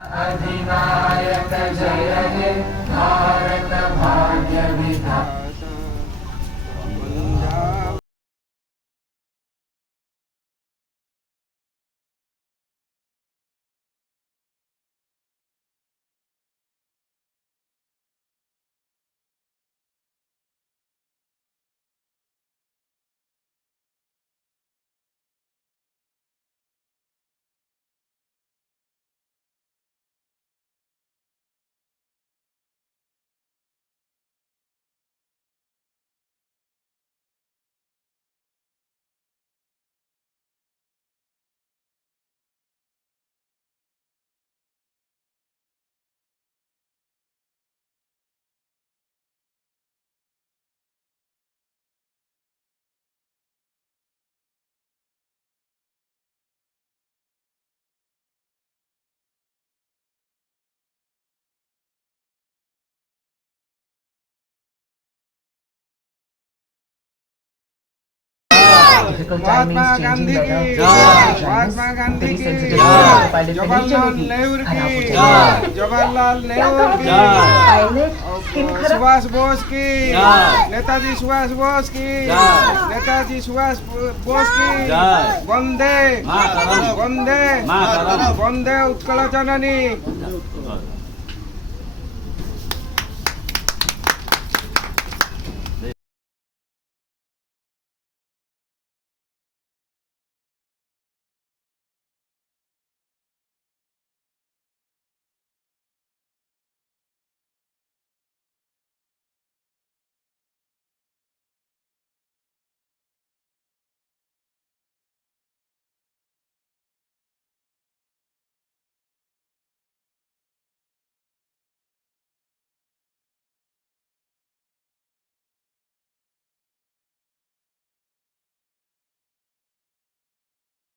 अधिनायक जय हे भारत भाग्य विधाता। महात्मा गांधी की जय, महात्मा गांधी की जय, जवाहरलाल नेहरू की जय, जवाहरलाल नेहरू की, सुभाष बोस की, नेताजी सुभाष बोस की, नेताजी सुभाष बोस की, वंदे वंदे वंदे उत्कल जननी।